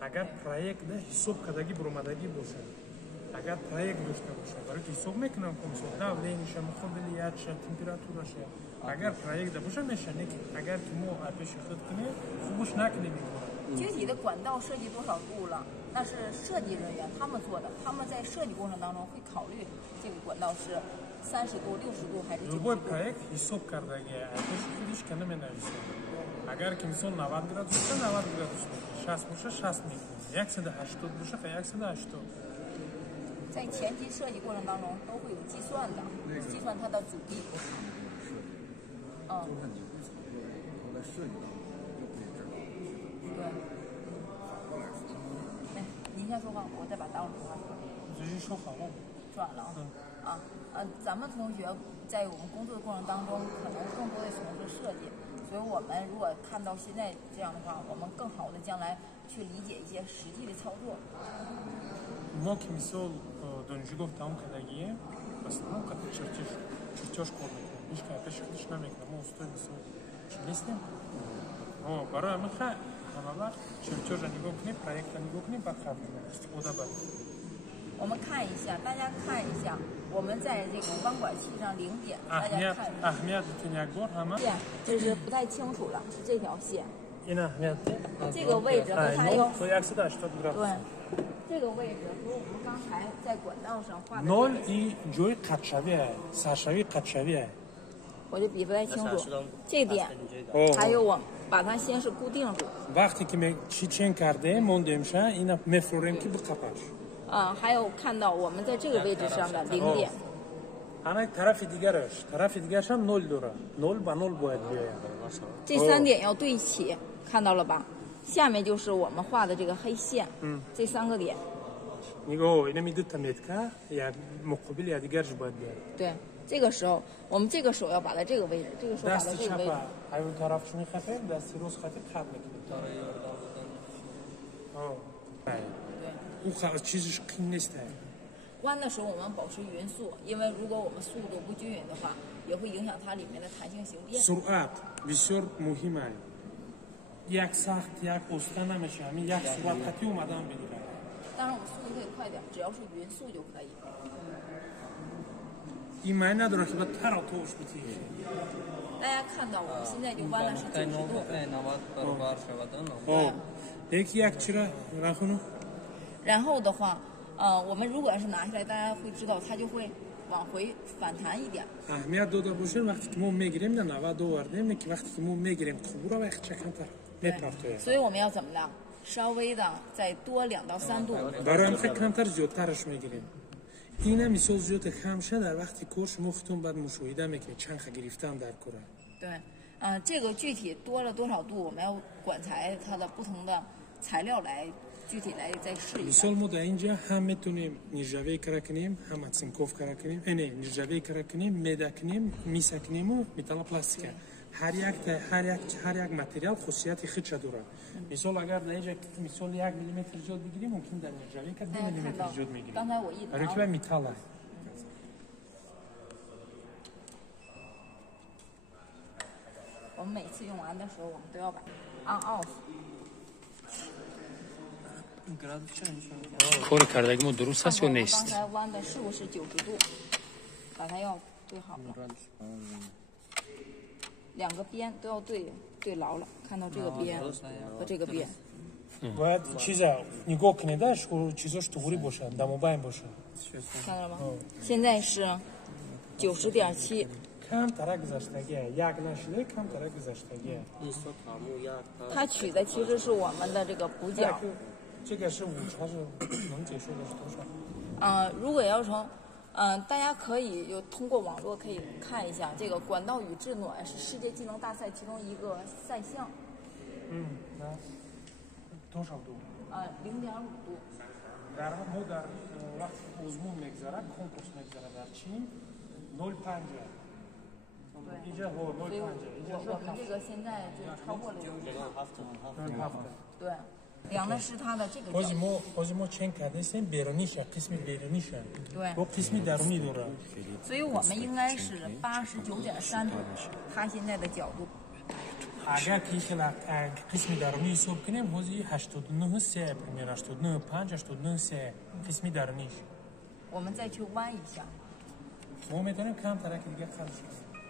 اگر проектда ҳисоб кардаги буромадагӣ бошад, агар проект дошта бошад, барои ҳисоб мекунам комисион давлениша, муқобилияша, температураша. Агар проектда бошад мешанек, агар ки мо пеши худ кунем, хубуш накунем.具体的管道设计多少度了，那是设计人员他们做的，他们在设计过程当中会考虑这个管道是30度、60度还是90度。Любой проект ҳисоб кардаги пеши худиш кана менависад. Агар ки мисол 90 градус боша, 90 градус мекунем, 60 боша, 60 мекунем, 180 боша, 180. 在前期设计过程当中都会有计算的，计算它的阻力。就是你会从后来设计当中就可以知道。对。哎，您先说话，我再把待会儿说话已经说好了。说完了啊。咱们同学在我们工作的过程当中，可能更多的从事设计，所以我们如果看到现在这样的话，我们更好的将来去理解一些实际的操作。мо ки мисол донишгоҳ таъм кардагие масалан қадр чертёж кор мекунем иш ка пеши худиш намекунем мо устои мисол чи нестем барои ҳамин ҳама вақт чертёжа нигоҳ кунем проектта нигоҳ кунем баъд харф истифода барем。我们看一下，大家看一下，我们在这个弯管器上零点，大家看一下。аҳамият бутини як бор ҳама。这是不太清楚了，是这条线。ин аҳамият。这个位置和它有。180 градус。对。这个位置和我们刚才在管道上画的。0и ҷои қатшавие, саршавии қатшавие。我就比不太清楚。这点，还有我把它先是固定住。вақте ки чен кардем мондемша ина мефурем ки биқапаш。还有看到我们在这个位置上的零点。ана тарафи дигараш ҳам 0 дора. 0 ба 0 бояд биёяд. 这3点要对齐，看到了吧？下面就是我们画的这个黑线，这3个点。нигоҳ ина мидута метка як муқобил як дигарш бояд биёяд. 对，这个时候我们这个手要摆在这个位置，这个手摆在这个位置。ҳайвон тарафш мехатем, дасти рост хатем хат мекунем. ин чизиш қин нест. 弯的时候我们保持匀速，因为如果我们速度不均匀的话，也会影响它里面的弹性形变。суръат бисёр муҳим аст. як сахт, як оста намеша, ҳамин як суръат хати омадан бигирад. 当然我们速度可以快点，只要是匀速就可以。ин маъни надорад ки баъд таратош битӣ. 大家看到我们现在就弯了是90度。яки як чира рахуну. 然后的话，我们如果要是拿下来，大家会知道它就会往回反弹一点。аҳамият дода бошед вақте ки мо мегирем на 90 овардем ки вақте ки мо мегирем қубура вақт чакантар мепартояд. 所以我们要怎么呢？稍微的再多2到3度。барои ҳам камтар зиёдтараш мегирем. ина мисол зиёд хамша дар вақти кор шумо худтон баъд мушоҳида мекунед чанд ха гирифтан дар кора. 对，这个具体多了多少度，我们要管材它的不同的材料来具体来再试一下。мисол мо дар инҷа ҳам метавонем нирҷавӣ кара кунем, ҳам атсинков кара кунем, нирҷавӣ кара кунем, меда кунем, миса кунему металлопластика. ҳар як материал хусусияти худша дорад. мисол агар дар инҷа мисол 1 миллиметр зиёд бигирем, мумкин дар нирҷавӣ 2 миллиметр зиёд мегирем. барои ки металл аст. 我们每次用完的时候，我们都要把 on off。 کار کردگی ما درست است یا نیست؟ 刚才弯的是不是90度？把它要对好了。2个边都要对牢了，看到这个边和这个边。باید چیزا نگاه کنیدش چیزاش طوری باشه، دموبین باشه. 看到了吗？现在是90.7。 کم ترک گذاشتگی، یک نشده کم ترک گذاشتگی。它取的其实是我们的这个补角。 这个是5还是能解说的是多少？如果要从，大家可以有通过网络可以看一下，这个管道与制暖是世界技能大赛其中一个赛项。那多少度？0.5度。در ما در وقت آزمون میگذره کنکورس میگذره در چین 0.5。اینجا هو 0.5。我们这个现在就超过了0.7。对。 量的是它的这个。باز ما چند کرده است بیرونیشه، قسم بیرونیشه. 对。با قسم درونی داره. 所以我们应该是89.3度，它现在的角度。اگر که قسمی درونی حساب کنیم حوزی 89 3 پرمیر 89 5 89 3 قسمی درونیش 我们再去弯一下， ما میتونیم کم ترک دیگه خرج کنیم